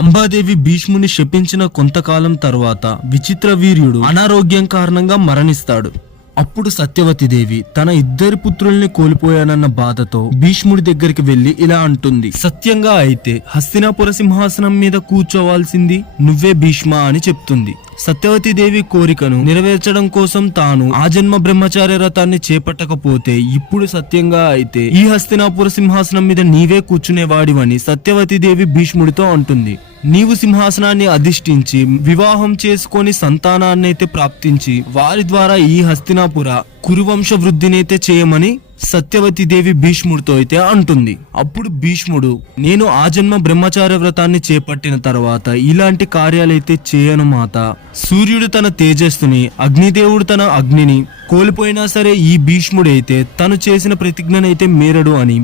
అంబాదేవి భీష్ముని శపించిన కొంతకాలం తర్వాత విచిత్ర వీర్యుడు అనారోగ్యం కారణంగా మరణిస్తాడు. అప్పుడు సత్యవతీదేవి తన ఇద్దరి పుత్రుల్ని కోల్పోయానన్న బాధతో భీష్ముడి దగ్గరికి వెళ్లి ఇలా అంటుంది, సత్యంగా అయితే హస్తినాపుర సింహాసనం మీద కూర్చోవాల్సింది నువ్వే భీష్మ అని చెప్తుంది. సత్యవతీదేవి కోరికను నెరవేర్చడం కోసం తాను ఆజన్మ బ్రహ్మచార్య వ్రతాన్ని చేపట్టకపోతే ఇప్పుడు సత్యంగా అయితే ఈ హస్తినాపుర సింహాసనం మీద నీవే కూర్చునేవాడివని సత్యవతీదేవి భీష్ముడితో అంటుంది. నీవు సింహాసనాన్ని అధిష్ఠించి వివాహం చేసుకొని సంతానాన్నైతే ప్రాప్తించి వారి ద్వారా ఈ హస్తినాపుర కురువంశ వృద్ధినైతే చేయమని సత్యవతీదేవి భీష్ముడితో అయితే అంటుంది. అప్పుడు భీష్ముడు, నేను ఆజన్మ బ్రహ్మచార్య వ్రతాన్ని చేపట్టిన తర్వాత ఇలాంటి కార్యాలైతే చేయను మాత. సూర్యుడు తన తేజస్సుని, అగ్నిదేవుడు తన అగ్నిని కోల్పోయినా సరే ఈ భీష్ముడైతే తను చేసిన ప్రతిజ్ఞనైతే మేరడు అని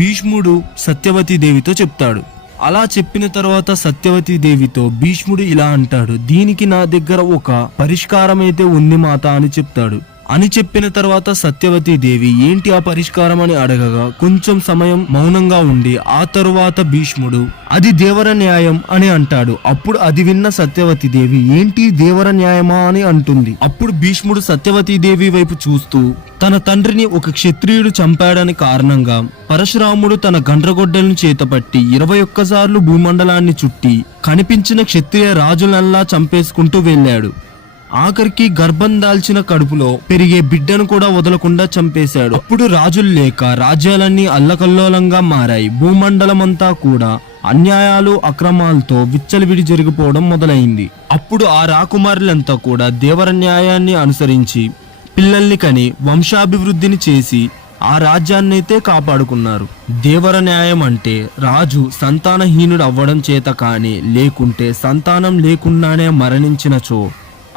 భీష్ముడు సత్యవతీదేవితో చెప్తాడు. అలా చెప్పిన తర్వాత సత్యవతీదేవితో భీష్ముడు ఇలా అంటాడు, దీనికి నా దగ్గర ఒక పరిష్కారం అయితే ఉంది మాత అని చెప్తాడు. అని చెప్పిన తర్వాత సత్యవతీదేవి ఏంటి ఆ పరిష్కారం అని అడగగా కొంచెం సమయం మౌనంగా ఉండి ఆ తరువాత భీష్ముడు అది దేవర న్యాయం అని అంటాడు. అప్పుడు అది విన్న సత్యవతీదేవి ఏంటి దేవర న్యాయమా అని అంటుంది. అప్పుడు భీష్ముడు సత్యవతీదేవి వైపు చూస్తూ తన తండ్రిని ఒక క్షత్రియుడు చంపాడని కారణంగా పరశురాముడు తన గండ్రగొడ్డలను చేతపట్టి 21 సార్లు భూమండలాన్ని చుట్టి కనిపించిన క్షత్రియ రాజులల్లా చంపేసుకుంటూ వెళ్ళాడు. ఆఖరికి గర్భం దాల్చిన కడుపులో పెరిగే బిడ్డను కూడా వదలకుండా చంపేశాడు. అప్పుడు రాజులు లేక రాజ్యాలన్నీ అల్లకల్లోలంగా మారాయి. భూమండలమంతా కూడా అన్యాయాలు అక్రమాలతో విచ్చలవిడి జరిగిపోవడం మొదలైంది. అప్పుడు ఆ రాకుమారులంతా కూడా దేవర న్యాయాన్ని అనుసరించి పిల్లల్ని కని వంశాభివృద్ధిని చేసి ఆ రాజ్యాన్నైతే కాపాడుకున్నారు. దేవర న్యాయం అంటే రాజు సంతానహీనుడు అవ్వడం చేత కానీ లేకుంటే సంతానం లేకుండానే మరణించినచో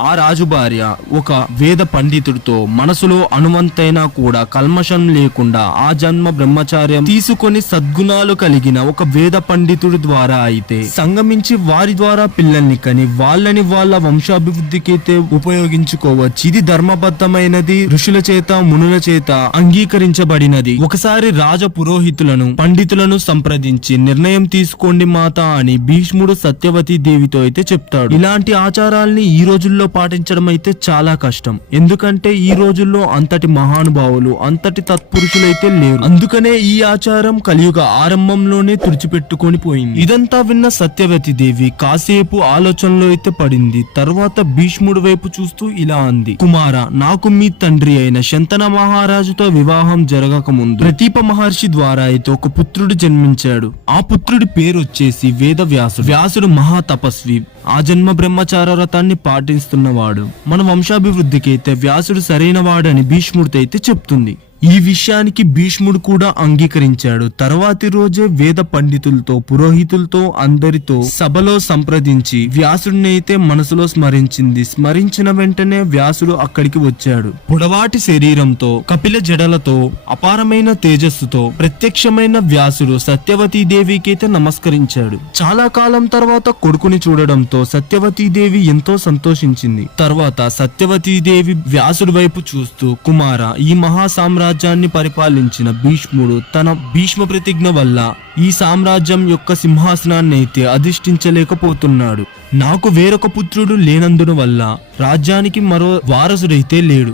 ఆ రాజు భార్య ఒక వేద పండితుడితో మనసులో అనుమంతైనా కూడా కల్మషం లేకుండా ఆ జన్మ బ్రహ్మచార్యం తీసుకొని సద్గుణాలు కలిగిన ఒక వేద పండితుడి ద్వారా అయితే సంగమించి వారి ద్వారా పిల్లల్ని కని వాళ్ళని వాళ్ళ వంశాభివృద్ధికి అయితే ఉపయోగించుకోవచ్చు. ఇది ధర్మబద్ధమైనది, ఋషుల చేత మునుల చేత అంగీకరించబడినది. ఒకసారి రాజ పురోహితులను పండితులను సంప్రదించి నిర్ణయం తీసుకోండి మాత అని భీష్ముడు సత్యవతీ దేవితో అయితే చెప్తాడు. ఇలాంటి ఆచారాల్ని ఈ రోజుల్లో పాటించడం అయితే చాలా కష్టం. ఎందుకంటే ఈ రోజుల్లో అంతటి మహానుభావులు అంతటి తత్పురుషులైతే లేరు. అందుకనే ఈ ఆచారం కలియుగ ఆరంభంలోనే తుడిచిపెట్టుకొని పోయింది. ఇదంతా విన్న సత్యవతీ దేవి కాసేపు ఆలోచనలో అయితే పడింది. తర్వాత భీష్ముడి వైపు చూస్తూ ఇలా అంది, కుమార, నాకు మీ తండ్రి అయిన శంతన మహారాజుతో వివాహం జరగక ముందు ప్రతీప మహర్షి ద్వారా అయితే ఒక పుత్రుడు జన్మించాడు. ఆ పుత్రుడి పేరు వచ్చేసి వేద వ్యాసుడు. వ్యాసుడు మహా తపస్వి, ఆ జన్మ బ్రహ్మచార వ్రతాన్ని పాటిస్తున్నవాడు. మన వంశాభివృద్ధికి అయితే వ్యాసుడు సరైన వాడని భీష్ముడితో అయితే చెప్తుంది. ఈ విషయానికి భీష్ముడు కూడా అంగీకరించాడు. తర్వాతి రోజే వేద పండితులతో పురోహితులతో అందరితో సభలో సంప్రదించి వ్యాసుడిని అయితే మనసులో స్మరించింది. స్మరించిన వెంటనే వ్యాసుడు అక్కడికి వచ్చాడు. పొడవాటి శరీరంతో కపిల జడలతో అపారమైన తేజస్సుతో ప్రత్యక్షమైన వ్యాసుడు సత్యవతీదేవికి అయితే నమస్కరించాడు. చాలా కాలం తర్వాత కొడుకుని చూడడంతో సత్యవతీదేవి ఎంతో సంతోషించింది. తర్వాత సత్యవతీదేవి వ్యాసుడి వైపు చూస్తూ, కుమార, ఈ మహా సామ్రాజ్యాన్ని పరిపాలించిన భీష్ముడు తన భీష్మ ప్రతిజ్ఞ వల్ల ఈ సామ్రాజ్యం యొక్క సింహాసనాన్ని అయితే అధిష్ఠించలేకపోతున్నాడు. నాకు వేరొక పుత్రుడు లేనందున వల్ల రాజ్యానికి మరో వారసుడైతే లేడు.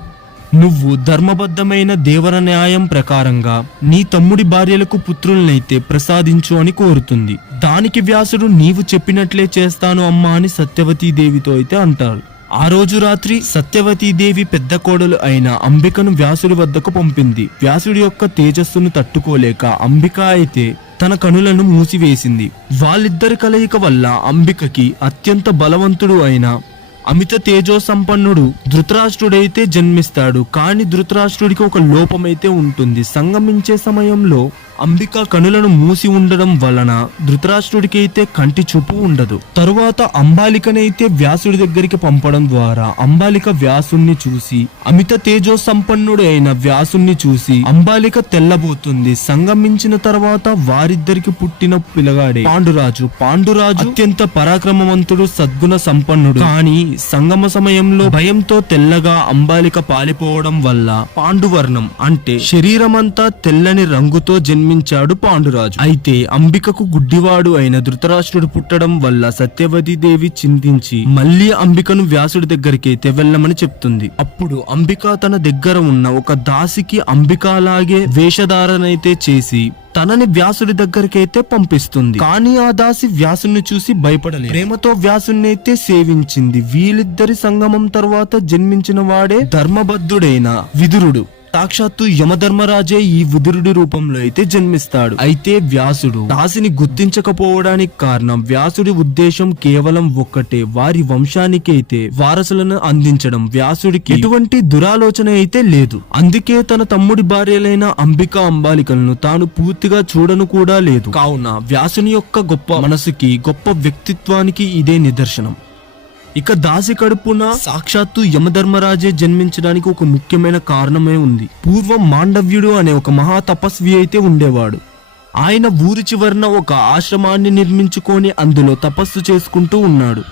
నువ్వు ధర్మబద్ధమైన దేవర న్యాయం ప్రకారంగా నీ తమ్ముడి భార్యలకు పుత్రులనైతే ప్రసాదించు అని కోరుతుంది. దానికి వ్యాసుడు నీవు చెప్పినట్లే చేస్తాను అమ్మా అని సత్యవతీదేవితో అయితే అంటారు. ఆ రోజు రాత్రి సత్యవతీదేవి పెద్ద కోడలు అయిన అంబికను వ్యాసుడి వద్దకు పంపింది. వ్యాసుడి యొక్క తేజస్సును తట్టుకోలేక అంబిక అయితే తన కనులను మూసివేసింది. వాళ్ళిద్దరి కలయిక వల్ల అంబికకి అత్యంత బలవంతుడు అయిన అమిత తేజో సంపన్నుడు ధృతరాష్ట్రుడైతే జన్మిస్తాడు. కానీ ధృతరాష్ట్రుడికి ఒక లోపమైతే ఉంటుంది. సంగమించే సమయంలో అంబిక కనులను మూసి ఉండడం వలన ధృతరాష్ట్రుడికి అయితే కంటి చూపు ఉండదు. తరువాత అంబాలికనైతే వ్యాసుడి దగ్గరికి పంపడం ద్వారా అంబాలిక వ్యాసుణ్ణి చూసి అమిత తేజో సంపన్నుడు అయిన వ్యాసుణ్ణి చూసి అంబాలిక తెల్లబోతుంది. సంగమించిన తర్వాత వారిద్దరికి పుట్టిన పిల్లగాడే పాండురాజు. పాండురాజు అత్యంత పరాక్రమవంతుడు, సద్గుణ సంపన్నుడు. కానీ సంగమ సమయంలో భయంతో తెల్లగా అంబాలిక పాలిపోవడం వల్ల పాండువర్ణం అంటే శరీరమంతా తెల్లని రంగుతో జన్మించాడు జన్మించాడు పాండురాజు. అయితే అంబికకు గుడ్డివాడు అయిన ధృతరాష్ట్రుడు పుట్టడం వల్ల సత్యవతి దేవి చింతించి మళ్ళీ అంబికను వ్యాసుడి దగ్గరికైతే వెళ్ళమని చెప్తుంది. అప్పుడు అంబిక తన దగ్గర ఉన్న ఒక దాసికి అంబికలాగే వేషధారణైతే చేసి తనని వ్యాసుడి దగ్గరికైతే పంపిస్తుంది. కానీ ఆ దాసి వ్యాసుని చూసి భయపడలేదు. ప్రేమతో వ్యాసుని అయితే సేవించింది. వీళ్ళిద్దరి సంగమం తర్వాత జన్మించిన వాడే ధర్మబద్ధుడైన విదురుడు. సాక్షాత్తు యమధర్మరాజే ఈ విదురుడి రూపంలో అయితే జన్మిస్తాడు. అయితే వ్యాసుడు దాసిని గుర్తించకపోవడానికి కారణం వ్యాసుడి ఉద్దేశం కేవలం ఒక్కటే, వారి వంశానికి అయితే వారసులను అందించడం. వ్యాసుడికి ఎటువంటి దురాలోచన అయితే లేదు. అందుకే తన తమ్ముడి భార్యలైన అంబిక అంబాలికలను తాను పూర్తిగా చూడను కూడా లేదు. కావున వ్యాసుని యొక్క గొప్ప మనసుకి, గొప్ప వ్యక్తిత్వానికి ఇదే నిదర్శనం. ఇక దాసి కడుపున సాక్షాత్తు యమధర్మరాజే జన్మించడానికి ఒక ముఖ్యమైన కారణమే ఉంది. పూర్వం మాండవ్యుడు అనే ఒక మహా తపస్వి అయితే ఉండేవాడు. ఆయన ఊరి చివరన ఒక ఆశ్రమాన్ని నిర్మించుకొని అందులో తపస్సు చేసుకుంటూ ఉన్నాడు.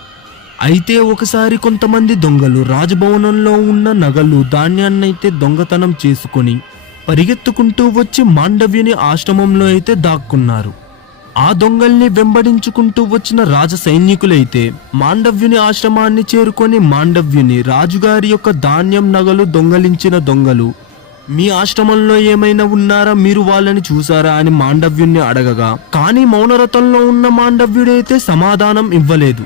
అయితే ఒకసారి కొంతమంది దొంగలు రాజభవనంలో ఉన్న నగలు, ధాన్యాన్నైతే దొంగతనం చేసుకొని పరిగెత్తుకుంటూ వచ్చి మాండవ్యుని ఆశ్రమంలో అయితే దాక్కున్నారు. ఆ దొంగల్ని వెంబడించుకుంటూ వచ్చిన రాజ సైనికులైతే మాండవ్యుని ఆశ్రమాన్ని చేరుకొని మాండవ్యుని, రాజుగారి యొక్క ధాన్యం, నగలు దొంగలించిన దొంగలు మీ ఆశ్రమంలో ఏమైనా ఉన్నారా, మీరు వాళ్ళని చూసారా అని మాండవ్యుణ్ణి అడగగా, కానీ మౌనరథంలో ఉన్న మాండవ్యుడైతే సమాధానం ఇవ్వలేదు.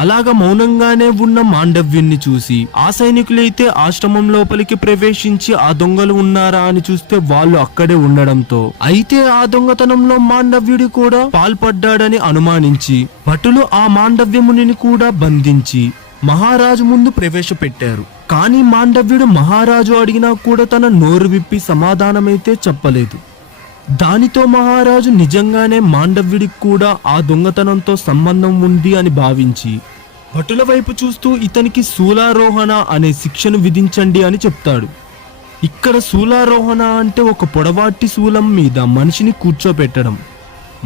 అలాగా మౌనంగానే ఉన్న మాండవ్యుణ్ణి చూసి ఆ సైనికులైతే ఆశ్రమం లోపలికి ప్రవేశించి ఆ దొంగలు ఉన్నారా అని చూస్తే వాళ్ళు అక్కడే ఉండడంతో, అయితే ఆ దొంగతనంలో మాండవ్యుడి కూడా పాల్పడ్డాడని అనుమానించి భటులు ఆ మాండవ్యమునిని కూడా బంధించి మహారాజు ముందు ప్రవేశపెట్టారు. కానీ మాండవ్యుడు మహారాజు అడిగినా కూడా తన నోరు విప్పి సమాధానమైతే చెప్పలేదు. దానితో మహారాజు నిజంగానే మాండవ్యుడికి కూడా ఆ దొంగతనంతో సంబంధం ఉంది అని భావించి భటుల వైపు చూస్తూ ఇతనికి శూలారోహణ అనే శిక్షను విధించండి అని చెప్తాడు. ఇక్కడ శూలారోహణ అంటే ఒక పొడవాటి శూలం మీద మనిషిని కూర్చోపెట్టడం.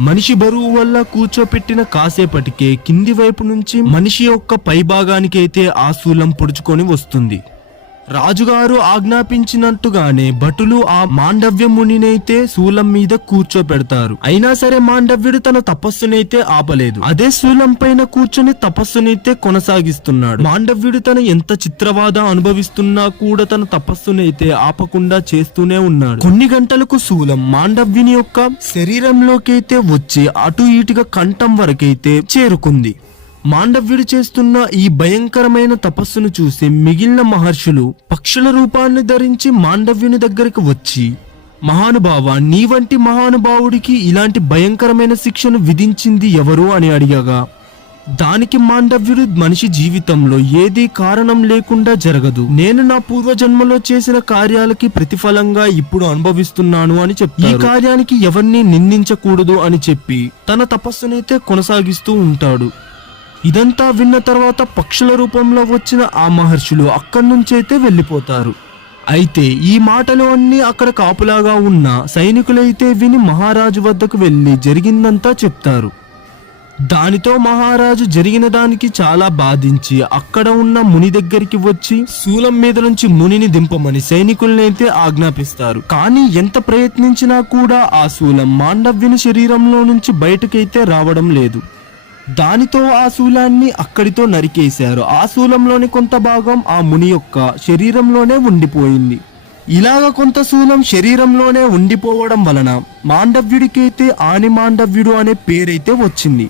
మనిషి బరువు వల్ల కూర్చోపెట్టిన కాసేపటికే కింది వైపు నుంచి మనిషి యొక్క పైభాగానికి అయితే ఆ శూలం పొడుచుకొని వస్తుంది. రాజుగారు ఆజ్ఞాపించినట్టుగానే భటులు ఆ మాండవ్య మునినైతే శూలం మీద కూర్చోపెడతారు. అయినా సరే మాండవ్యుడు తన తపస్సునైతే ఆపలేదు. అదే శూలం పైన కూర్చొని తపస్సునైతే కొనసాగిస్తున్నాడు. మాండవ్యుడు తన ఎంత చిత్రవాద అనుభవిస్తున్నా కూడా తన తపస్సునైతే ఆపకుండా చేస్తూనే ఉన్నాడు. కొన్ని గంటలకు శూలం మాండవ్యుని యొక్క శరీరంలోకైతే వచ్చి అటు ఇటుగా కంఠం వరకైతే చేరుకుంది. మాండవ్యుడు చేస్తున్న ఈ భయంకరమైన తపస్సును చూసి మిగిలిన మహర్షులు పక్షుల రూపాన్ని ధరించి మాండవ్యుని దగ్గరికి వచ్చి, మహానుభావ, నీ వంటి మహానుభావుడికి ఇలాంటి భయంకరమైన శిక్షను విధించింది ఎవరు అని అడిగగా, దానికి మాండవ్యుడు, మనిషి జీవితంలో ఏదీ కారణం లేకుండా జరగదు. నేను నా పూర్వజన్మలో చేసిన కార్యాలకి ప్రతిఫలంగా ఇప్పుడు అనుభవిస్తున్నాను అని చెప్పి ఈ కార్యానికి ఎవరిని నిందించకూడదు అని చెప్పి తన తపస్సునైతే కొనసాగిస్తూ ఉంటాడు. ఇదంతా విన్న తర్వాత పక్షుల రూపంలో వచ్చిన ఆ మహర్షులు అక్కడి నుంచైతే వెళ్ళిపోతారు. అయితే ఈ మాటలు అన్ని అక్కడ కాపులాగా ఉన్న సైనికులైతే విని మహారాజు వద్దకు వెళ్లి జరిగిందంతా చెప్తారు. దానితో మహారాజు జరిగిన దానికి చాలా బాధించి అక్కడ ఉన్న ముని దగ్గరికి వచ్చి శూలం మీద నుంచి మునిని దింపమని సైనికులనైతే ఆజ్ఞాపిస్తారు. కానీ ఎంత ప్రయత్నించినా కూడా ఆ శూలం మాండవ్యుని శరీరంలో నుంచి బయటకైతే రావడం లేదు. దానితో ఆ శూలాన్ని అక్కడితో నరికేశారు. ఆ శూలంలోని కొంత భాగం ఆ ముని యొక్క శరీరంలోనే ఉండిపోయింది. ఇలాగ కొంత శూలం శరీరంలోనే ఉండిపోవడం వలన మాండవ్యుడికైతే ఆని మాండవ్యుడు అనే పేరైతే వచ్చింది.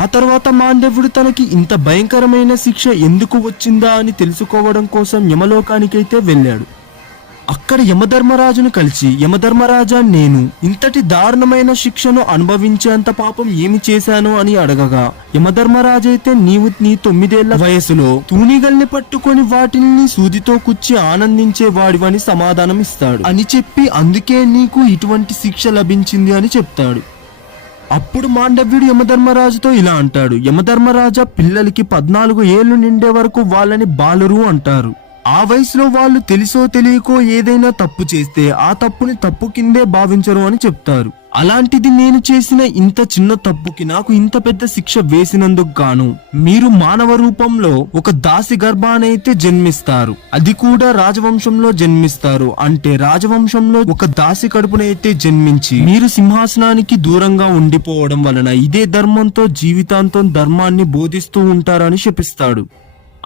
ఆ తర్వాత మాండవ్యుడు తనకి ఇంత భయంకరమైన శిక్ష ఎందుకు వచ్చిందా అని తెలుసుకోవడం కోసం యమలోకానికైతే వెళ్ళాడు. అక్కడ యమధర్మరాజును కలిసి, యమధర్మరాజా, నేను ఇంతటి దారుణమైన శిక్షను అనుభవించేంత పాపం ఏమి చేశాను అని అడగగా, యమధర్మరాజైతే నీవు నీ 9 ఏళ్ల వయసులో తూనిగల్ని పట్టుకొని వాటిని సూదితో కుచ్చి ఆనందించే వాడివని సమాధానం ఇస్తాడు అని చెప్పి, అందుకే నీకు ఇటువంటి శిక్ష లభించింది అని చెప్తాడు. అప్పుడు మాండవ్యుడు యమధర్మరాజుతో ఇలా అంటాడు, యమధర్మరాజా, పిల్లలకి 14 ఏళ్లు నిండే వరకు వాళ్ళని బాలురు అంటారు. ఆ వయసులో వాళ్ళు తెలుసో తెలియకో ఏదైనా తప్పు చేస్తే ఆ తప్పుని తప్పు కిందే భావించరు అని చెప్తారు. అలాంటిది నేను చేసిన ఇంత చిన్న తప్పుకి నాకు ఇంత పెద్ద శిక్ష వేసినందుకు గాను మీరు మానవ రూపంలో ఒక దాసి గర్భానైతే జన్మిస్తారు, అది కూడా రాజవంశంలో జన్మిస్తారు. అంటే రాజవంశంలో ఒక దాసి కడుపునైతే జన్మించి మీరు సింహాసనానికి దూరంగా ఉండిపోవడం వలన ఇదే ధర్మంతో జీవితాంతం ధర్మాన్ని బోధిస్తూ ఉంటారని శపిస్తాడు.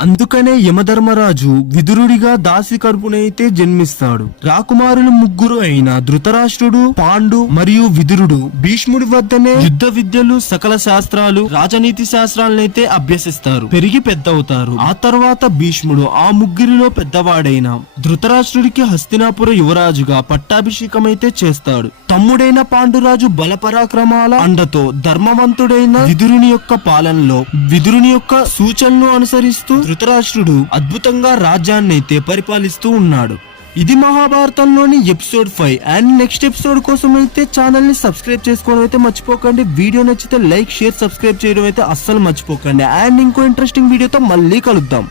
అందుకనే యమధర్మరాజు విదురుడిగా దాసి కడుపునైతే జన్మిస్తాడు. రాకుమారులు ముగ్గురు అయిన ధృతరాష్ట్రుడు, పాండు మరియు విదురుడు భీష్ముడి వద్దనే యుద్ధ విద్యలు, సకల శాస్త్రాలు, రాజనీతి శాస్త్రాలనైతే అభ్యసిస్తారు, పెరిగి పెద్దవుతారు. ఆ తర్వాత భీష్ముడు ఆ ముగ్గురిలో పెద్దవాడైన ధృతరాష్ట్రుడికి హస్తినాపుర యువరాజుగా పట్టాభిషేకమైతే చేస్తాడు. తమ్ముడైన పాండురాజు బలపరాక్రమాల అండతో ధర్మవంతుడైన విదురుని యొక్క పాలనలో విదురుని యొక్క సూచనలు అనుసరిస్తూ ధృతరాష్ట్రుడు అద్భుతంగా రాజ్యాన్ని అయితే పరిపాలిస్తూ ఉన్నాడు. ఇది మహాభారతంలోని ఎపిసోడ్ 5. అండ్ నెక్స్ట్ ఎపిసోడ్ కోసం అయితే ఛానల్ ని సబ్స్క్రైబ్ చేసుకోవడం అయితే మర్చిపోకండి. వీడియో నచ్చితే లైక్, షేర్, సబ్స్క్రైబ్ చేయడం అయితే అస్సలు మర్చిపోకండి. అండ్ ఇంకో ఇంట్రెస్టింగ్ వీడియోతో మళ్ళీ కలుద్దాం.